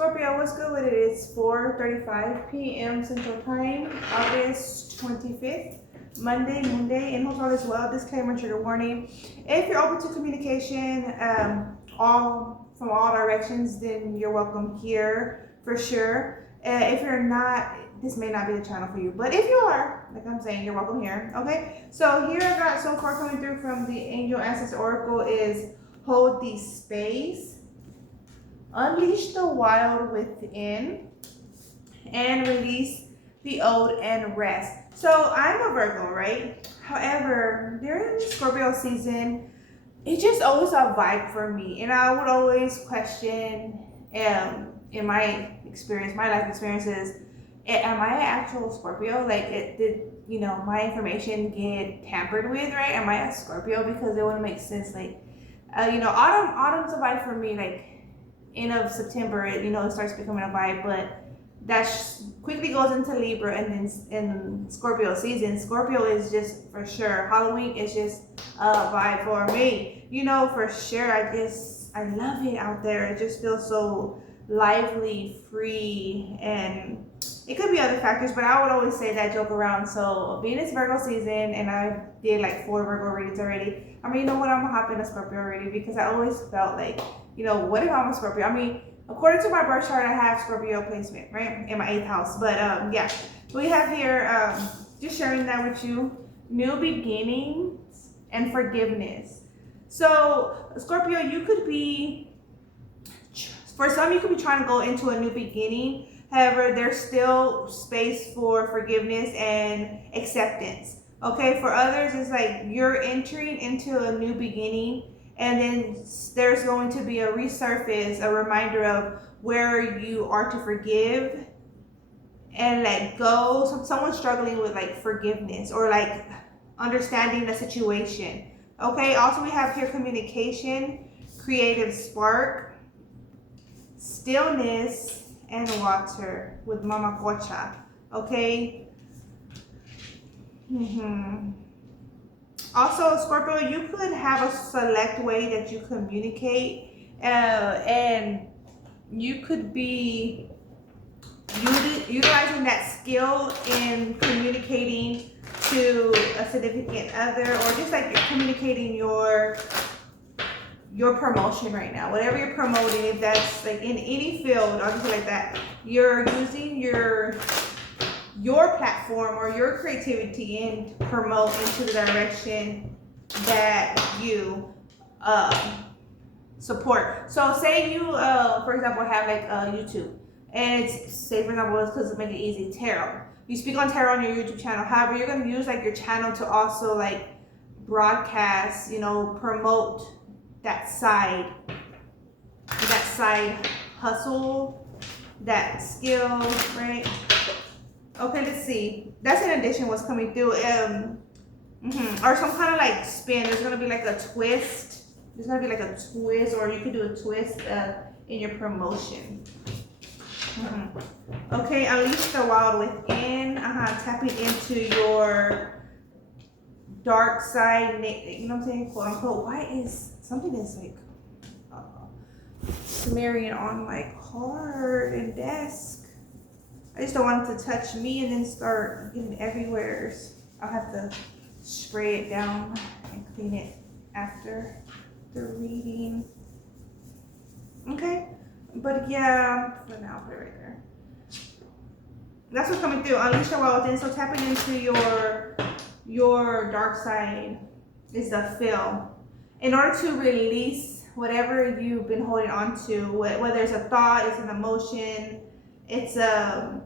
Scorpio, what's good with it? It's 4:35 p.m. Central Time, August 25th, Monday, Moon Day, and hope all is well. Disclaimer, trigger warning. If you're open to communication, from all directions, then you're welcome here for sure. If you're not, this may not be the channel for you. But if you are, like I'm saying, you're welcome here. Okay. So here I got so far coming through from the Angel Ancestor Oracle is hold the space. Unleash the wild within and release the old and rest. So I'm a Virgo, right? However, during Scorpio season, it's just always a vibe for me. And I would always question, in my experience, my life experiences, am I an actual Scorpio? Like, did my information get tampered with, right? Am I a Scorpio? Because it wouldn't make sense. Like, autumn's a vibe for me. Like, end of September, it starts becoming a vibe, but that quickly goes into Libra, and then in Scorpio season, Scorpio is just for sure. Halloween is just a vibe for me, for sure. I love it out there. It just feels so lively, free, and it could be other factors, but I would always say that, joke around. So being it's Virgo season, and I did like 4 Virgo readings already. I mean, you know what? I'm gonna hop in a Scorpio already because I always felt like, what if I'm a Scorpio? I mean, according to my birth chart, I have Scorpio placement, right, in my 8th house. But yeah, we have here, just sharing that with you, new beginnings and forgiveness. So Scorpio, for some, you could be trying to go into a new beginning. However, there's still space for forgiveness and acceptance. Okay, for others, it's like you're entering into a new beginning, and then there's going to be a resurface, a reminder of where you are to forgive and let go. So someone's struggling with like forgiveness or like understanding the situation. Okay, also we have here communication, creative spark, stillness, and water with Mama Kocha. Okay. Also, Scorpio, you could have a select way that you communicate, and you could be utilizing that skill in communicating to a significant other, or just like you're communicating your promotion right now, whatever you're promoting. If that's like in any field, obviously like that, you're using your platform or your creativity and promote into the direction that you support. So say you, for example, have like YouTube, and it's, say for example, it's because to make it easy, tarot. You speak on tarot on your YouTube channel. However, you're going to use like your channel to also like broadcast, promote that side hustle, that skill, right? Okay, let's see. That's in addition what's coming through. Or some kind of like spin. There's gonna be like a twist. There's gonna be like a twist, or you could do a twist in your promotion. Okay, unleash the wild within. Tapping into your dark side. You know what I'm saying? Quote unquote. Why is something that's like smearing on my card and desk? I just don't want it to touch me and then start getting everywhere. I'll have to spray it down and clean it after the reading. Okay, but yeah, for now, I'll put it right there. That's what's coming through. Unleash the wild within. So tapping into your dark side is the fill. In order to release whatever you've been holding on to, whether it's a thought, it's an emotion, it's a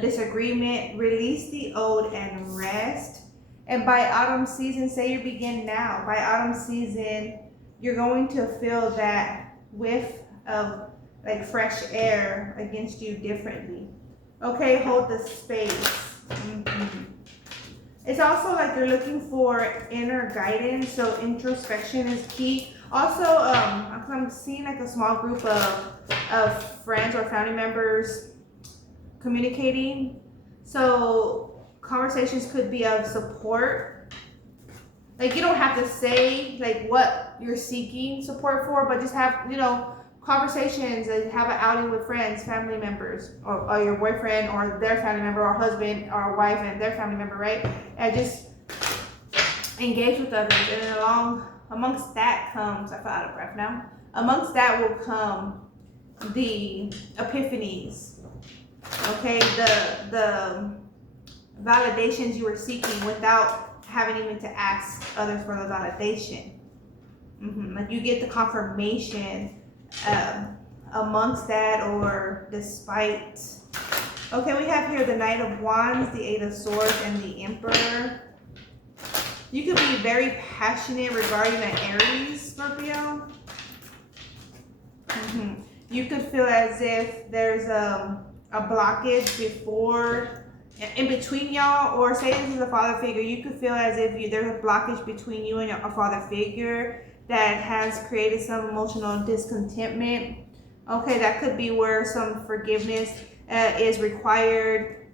disagreement, release the old and rest. And by autumn season, say you begin now, by autumn season, you're going to feel that whiff of like fresh air against you differently. Okay, hold the space. It's also like you're looking for inner guidance, so introspection is key. Also, I'm seeing like a small group of friends or family members communicating. So conversations could be of support. Like, you don't have to say like what you're seeking support for, but just have, conversations, have an outing with friends, family members, or your boyfriend or their family member, or husband or wife and their family member, right? And just engage with others. And then amongst that comes, I feel out of breath now. Amongst that will come the epiphanies. Okay, the validations you were seeking without having even to ask others for the validation. Like you get the confirmation amongst that or despite. Okay, we have here the Knight of Wands, the Eight of Swords, and the Emperor. You could be very passionate regarding an Aries, Scorpio. You could feel as if there's a blockage in between y'all, or say this is a father figure. You could feel as if there's a blockage between you and a father figure that has created some emotional discontentment. Okay, that could be where some forgiveness is required.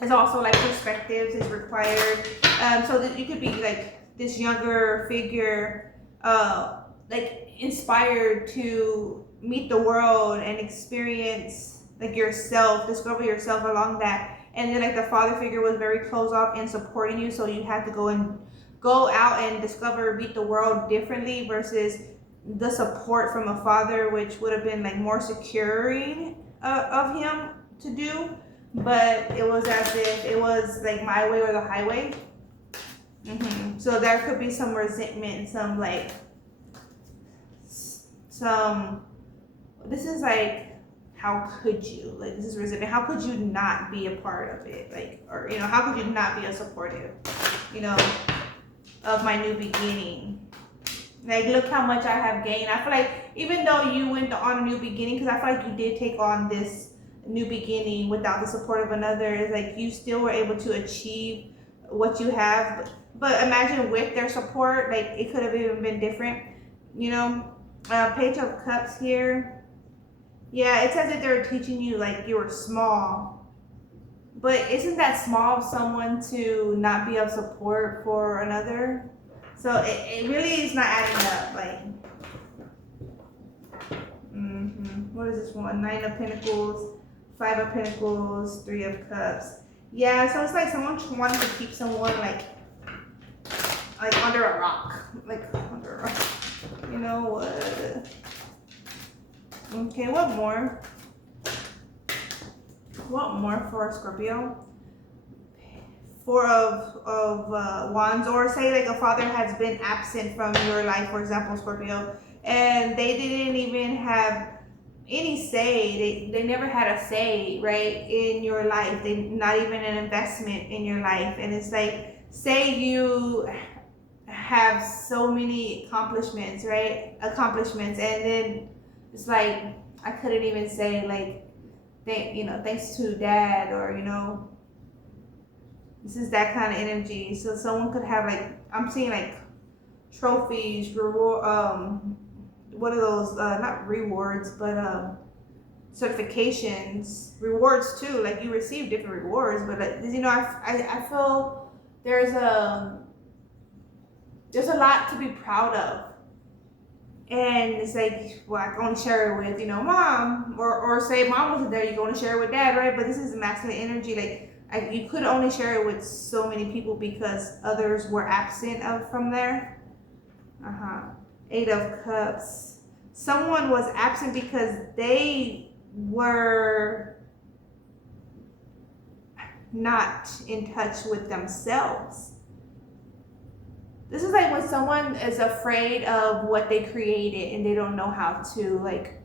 It's also like perspectives is required. So that you could be like this younger figure, like inspired to meet the world and experience like yourself, discover yourself along that. And then like the father figure was very closed off and supporting you, so you had to go out and discover, meet the world differently, versus the support from a father, which would have been like more securing of him to do. But it was as if it was like my way or the highway. So there could be some resentment, this is like, how could you, like, this is resentment, how could you not be a part of it, like, or how could you not be a supportive of my new beginning? Like, look how much I have gained. I feel like even though you went on a new beginning, because I feel like you did take on this new beginning without the support of another, it's like you still were able to achieve what you have. But imagine with their support, like it could have even been different. Page of Cups here. Yeah, it says that they're teaching you like you were small. But isn't that small of someone to not be of support for another? So it really is not adding up. Like, what is this one? 9 of Pentacles, 5 of Pentacles, 3 of Cups. Yeah, so it's like someone wanting to keep someone like under a rock. Like under a rock. You know what? Okay, what more? What more for Scorpio? 4 of Wands, or say like a father has been absent from your life, for example, Scorpio, and they didn't even have any say. They never had a say, right, in your life. They not even an investment in your life. And it's like, say you have so many accomplishments, right? And then it's like, I couldn't even say like, thanks to dad, or this is that kind of energy. So someone could have like, I'm seeing like trophies, reward, what are those? Not rewards, but certifications, rewards too. Like you receive different rewards, but I feel there's a lot to be proud of. And it's like, well, I can only share it with, mom, or say mom wasn't there, you can only share it with dad, right? But this is masculine energy. Like, you could only share it with so many people because others were absent from there. 8 of Cups. Someone was absent because they were not in touch with themselves. This is like when someone is afraid of what they created and they don't know how to like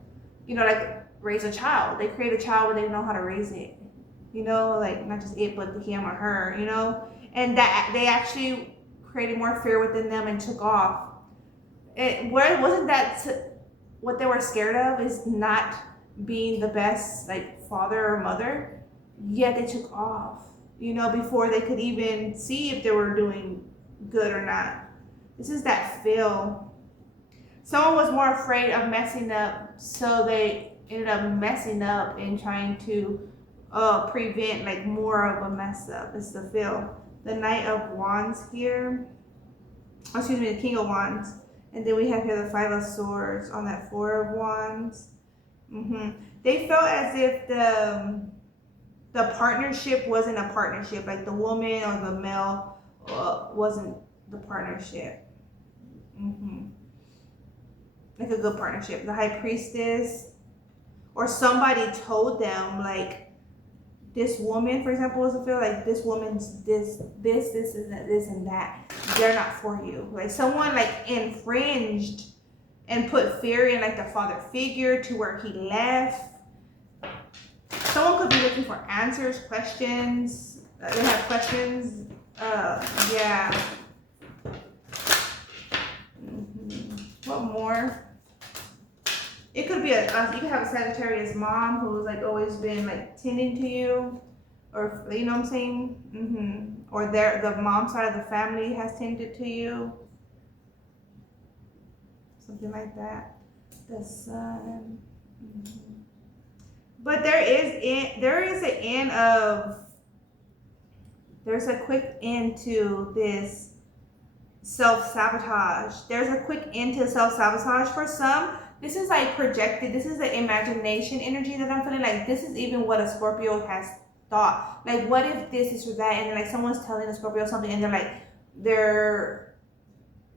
raise a child. They create a child but they don't know how to raise it. Like not just it, but him or her, and that they actually created more fear within them and took off. Wasn't that what they were scared of, is not being the best like father or mother, yet they took off, before they could even see if they were doing good or not. This is that feel. Someone was more afraid of messing up, so they ended up messing up and trying to prevent like more of a mess up. It's the feel. The Knight of Wands here, the King of Wands, And then we have here the Five of Swords on that Four of Wands. They felt as if the partnership wasn't a partnership, like the woman or the male wasn't the partnership. Like a good partnership. The High Priestess, or somebody told them, like, this woman, for example, was a feel like this woman's this and that. They're not for you. Like someone like infringed and put fear in like the father figure to where he left. Someone could be looking for answers, questions. They have questions. Yeah. What more? It could be you could have a Sagittarius mom who's like always been like tending to you, or you know what I'm saying, or the mom side of the family has tended to you, something like that. The Sun, but there's a quick end to this self-sabotage. There's a quick end to self-sabotage for some. This is like projected. This is the imagination energy that I'm feeling. Like this is even what a Scorpio has thought. Like what if this or that, and then like someone's telling a Scorpio something, and they're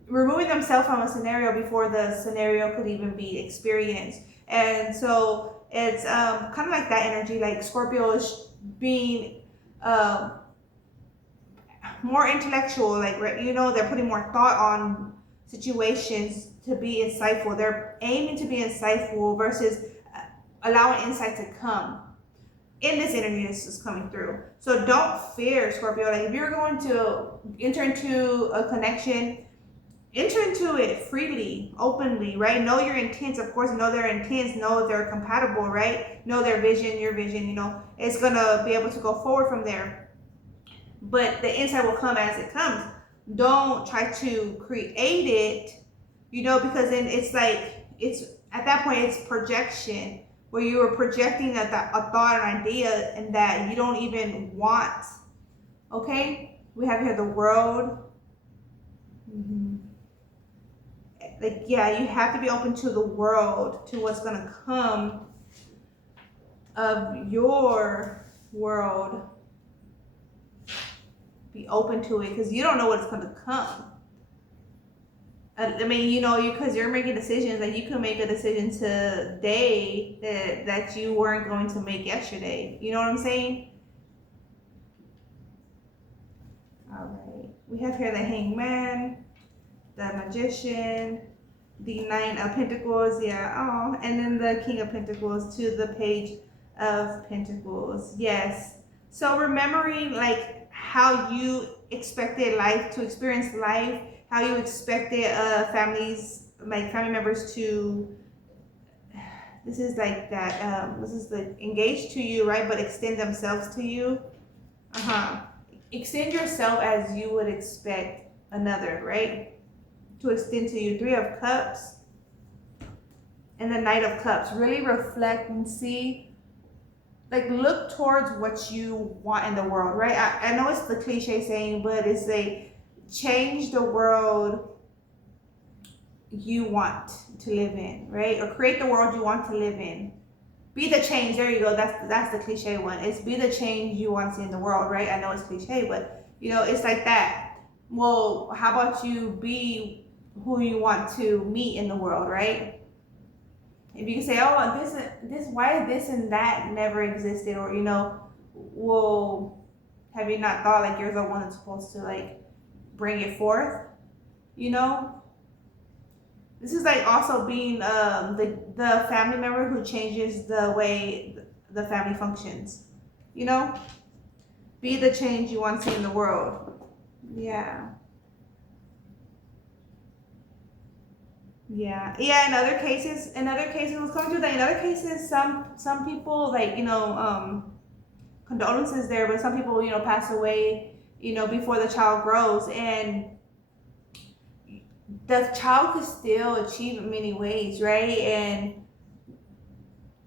removing themselves from a scenario before the scenario could even be experienced. And so it's kind of like that energy. Like Scorpio is being more intellectual. Like they're putting more thought on situations to be insightful. They're aiming to be insightful versus allowing insight to come. In this energy, this is coming through. So don't fear, Scorpio. Like if you're going to enter into a connection, enter into it freely, openly, right? Know your intents, of course. Know their intents. Know they're compatible, right? Know their vision, your vision. It's gonna be able to go forward from there. But the insight will come as it comes. Don't try to create it, because then it's at that point it's projection, where you are projecting a thought, an idea, and that you don't even want. Okay, we have here the World. Like, yeah, you have to be open to the world, to what's gonna come of your world. Be open to it, because you don't know what's gonna come. I mean, because you're making decisions. Like you can make a decision today that you weren't going to make yesterday. You know what I'm saying? All right. We have here the Hangman, the Magician, the Nine of Pentacles. Yeah. Oh, and then the King of Pentacles to the Page of Pentacles. Yes. So remembering like how you expected life to experience life. How you expected family members to, this is like that, this is like engaged to you, right? But extend themselves to you. Extend yourself as you would expect another, right? To extend to you. Three of Cups and the Knight of Cups. Really reflect and see, like look towards what you want in the world, right? I know it's the cliche saying, but it's change the world you want to live in, right? Or create the world you want to live in. Be the change. There you go. That's the cliche one. It's be the change you want to see in the world, right? I know it's cliche, but it's like that. Well, how about you be who you want to meet in the world, right? If you can say, oh, this, why this and that never existed, or well, have you not thought like you're the one that's supposed to like bring it forth? This is like also being the family member who changes the way the family functions. Be the change you want to see in the world. Yeah. In other cases, what's coming through that in other cases, some people like condolences there, but some people pass away before the child grows, and the child could still achieve in many ways, right? And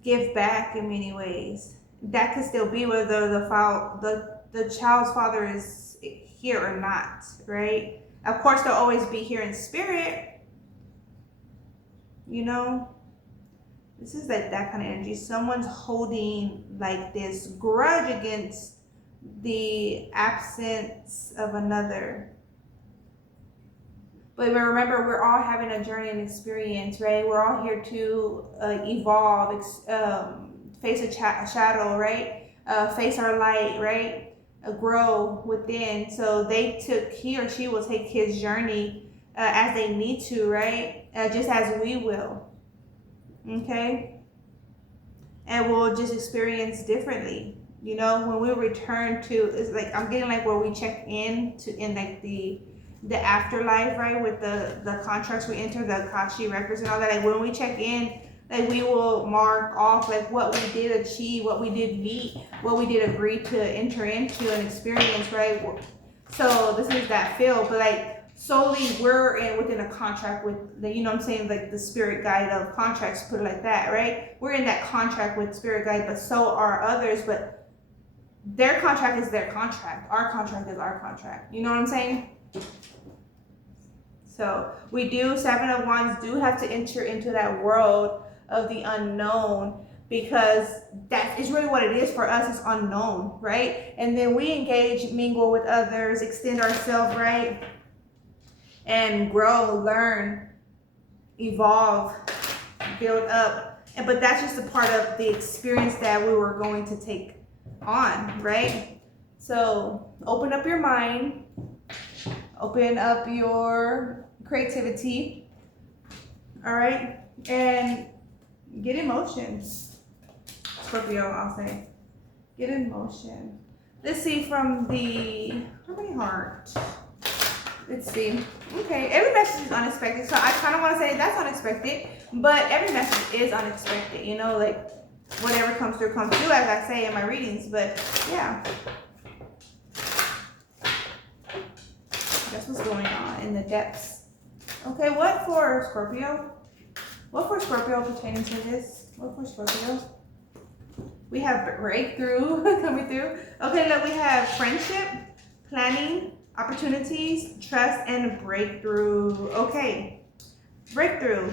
give back in many ways. That could still be whether the child's father is here or not, right? Of course, they'll always be here in spirit, you know? This is like that kind of energy. Someone's holding like this grudge against the absence of another. But remember, we're all having a journey and experience, right? We're all here to evolve, face a shadow, right? Face our light, right? Grow within. So he or she will take his journey as they need to, right? Just as we will. Okay? And we'll just experience differently. You know, when we return to, it's like, I'm getting like where we check in like the afterlife, right? With the contracts we enter, the Akashi records and all that. Like when we check in, like we will mark off like what we did achieve, what we did meet, what we did agree to enter into and experience, right? So this is that feel, but like solely we're within a contract with the, you know what I'm saying, like the spirit guide of contracts, put it like that, right? We're in that contract with spirit guide, but so are others, but their contract is their contract. Our contract is our contract. You know what I'm saying? So we do, Seven of Wands do have to enter into that world of the unknown, because that is really what it is for us. It's unknown, right? And then we engage, mingle with others, extend ourselves, right? And grow, learn, evolve, build up. But that's just a part of the experience that we were going to take on, right? So open up your mind, open up your creativity, all right? And get in motion. Scorpio, I'll say. Get in motion. Let's see from the, how many hearts? Let's see. Okay, every message is unexpected. So I kind of want to say that's unexpected, but every message is unexpected. You know, like whatever comes through, as I say in my readings. But yeah, that's what's going on in the depths. Okay, what for Scorpio? What for Scorpio pertaining to this? What for Scorpio? We have breakthrough coming through. Okay, look, we have friendship, planning, opportunities, trust, and breakthrough. Okay, breakthrough.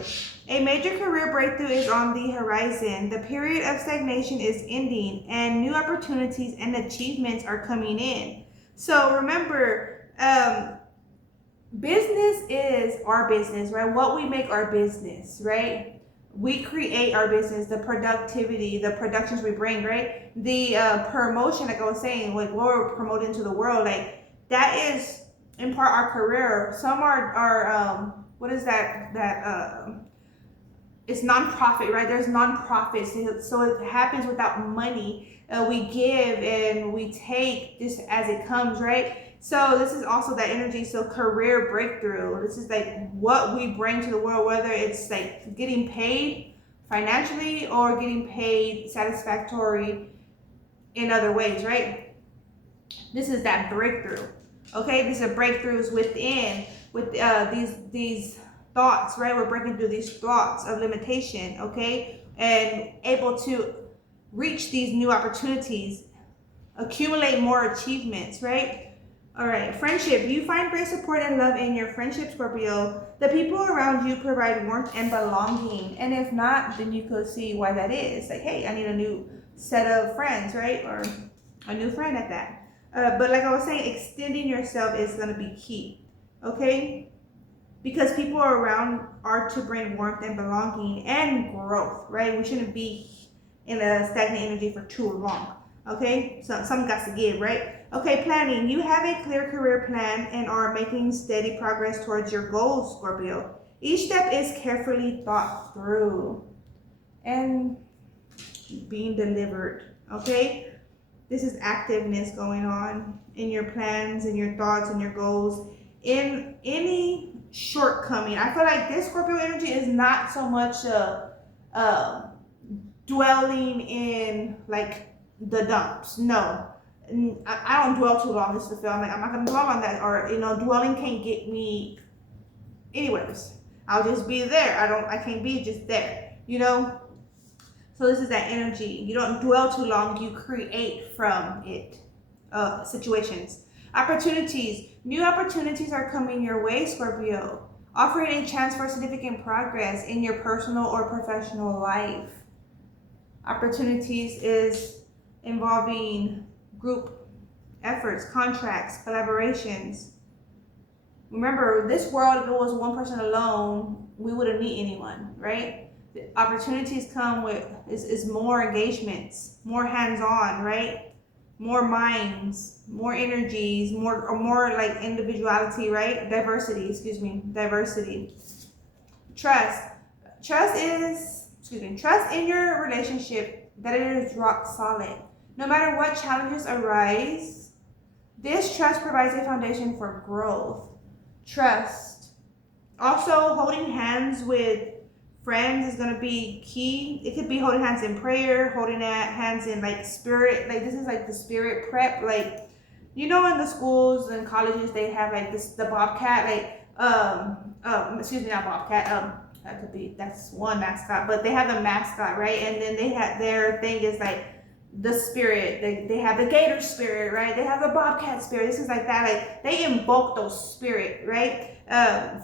A major career breakthrough is on the horizon. The period of stagnation is ending, and new opportunities and achievements are coming in. So remember, business is our business, right? What we make our business, right? We create our business, the productivity, the productions we bring, right? The promotion, like I was saying, like what we're promoting to the world, like that is in part our career. Some are what is that it's non-profit, right? There's non-profits, so it happens without money. We give and we take just as it comes, right? So this is also that energy. So career breakthrough. This is like what we bring to the world, whether it's like getting paid financially or getting paid satisfactory in other ways, right? This is that breakthrough. Okay, these are breakthroughs within with these thoughts, right? We're breaking through these thoughts of limitation, okay, and able to reach these new opportunities, accumulate more achievements, right? All right, friendship. You find great support and love in your friendship, Scorpio. The people around you provide warmth and belonging. And if not, then you could see why that is. Like, hey, I need a new set of friends, right? Or a new friend at that. But like I was saying, extending yourself is going to be key, okay? Because people around are to bring warmth and belonging and growth, right? We shouldn't be in a stagnant energy for too long, okay? So something got to give, right? Okay, planning. You have a clear career plan and are making steady progress towards your goals, Scorpio. Each step is carefully thought through and being delivered, okay? This is activeness going on in your plans and your thoughts and your goals. In any shortcoming, I feel like this Scorpio energy is not so much dwelling in like the dumps. No. I don't dwell too long. This is the film. Like, I'm not gonna dwell on that, or dwelling can't get me anyways. I'll just be there. I can't be just there. So this is that energy. You don't dwell too long. You create from it. Situations, opportunities, new opportunities are coming your way, Scorpio. offering a chance for significant progress in your personal or professional life. Opportunities is involving group efforts, contracts, collaborations. Remember, this world, if it was one person alone, we wouldn't need anyone, right? The opportunities come with is more engagements, more hands-on, right? More minds, more energies, more like individuality, right? Diversity. Trust. Trust in your relationship that it is rock solid. No matter what challenges arise, this trust provides a foundation for growth. Trust. Also, holding hands with friends is going to be key. It could be holding hands in prayer, holding hands in like spirit. Like this is like the spirit prep. Like, you know, in the schools and colleges, they have like the bobcat, like, not bobcat. That's one mascot, but they have the mascot, right? And then they have their thing is like the spirit. They have the gator spirit, right? They have the bobcat spirit. This is like that. Like they invoke those spirit, right?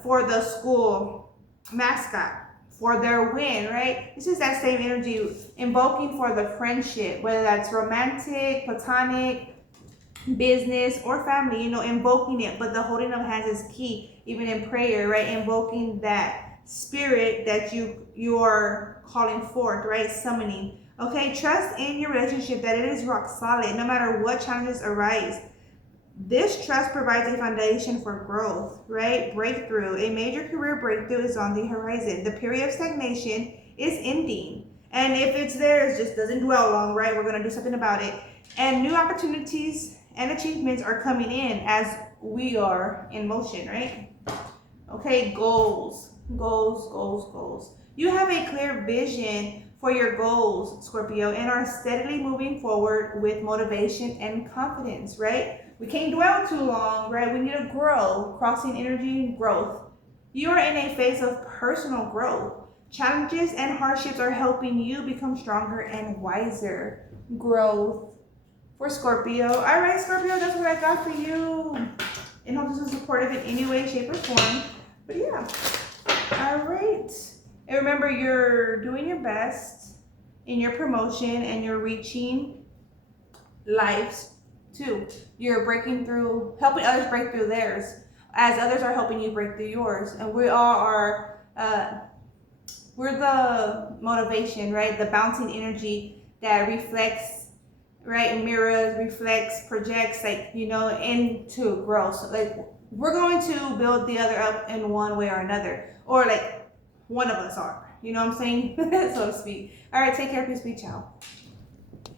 For the school mascot, for their win, right? This is that same energy invoking for the friendship, whether that's romantic, platonic, business, or family, you know, invoking it. But the holding of hands is key, even in prayer, right? Invoking that spirit that you are calling forth, right? Summoning. Okay, trust in your relationship that it is rock solid no matter what challenges arise. This trust provides a foundation for growth, right? Breakthrough. A major career breakthrough is on the horizon. The period of stagnation is ending. And if it's there, it just doesn't dwell long, right? We're going to do something about it. And new opportunities and achievements are coming in as we are in motion, right? Okay, goals. You have a clear vision for your goals, Scorpio, and are steadily moving forward with motivation and confidence, right? We can't dwell too long, right? We need to grow, crossing energy and growth. You are in a phase of personal growth. Challenges and hardships are helping you become stronger and wiser. Growth for Scorpio. All right, Scorpio, that's what I got for you. And hope this is supportive in any way, shape, or form. But yeah. All right. And remember, you're doing your best in your promotion and you're reaching lives too. You're breaking through, helping others break through theirs as others are helping you break through yours. And we all are, we're the motivation, right? The bouncing energy that reflects, right? Mirrors, reflects, projects, like, you know, into growth. So, like, we're going to build the other up in one way or another. Or like one of us are. You know what I'm saying? So to speak. All right, take care. Peace, be ciao.